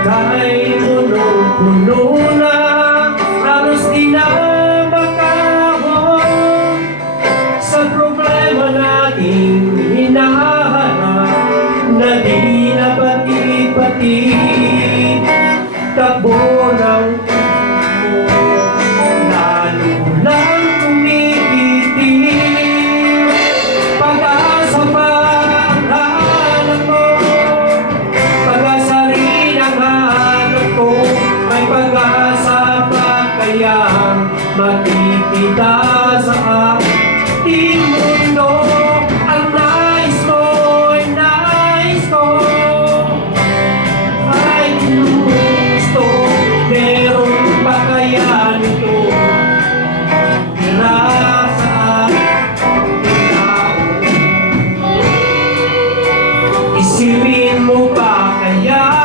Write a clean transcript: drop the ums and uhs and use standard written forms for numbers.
ika'y punong-puno na, halos di na makahon sa problema nating hinaharap na di na pati-pati. Takbo ng lalo lang tumikitim, pag-asa pa ang hanap ko, pag-asa rin ang hanap ko. May pag-asa pa kaya makikita sa ating mundo. Ang nais ko ay gusto, meron pa kaya nito tira sa ating tao? Isipin mo pa kaya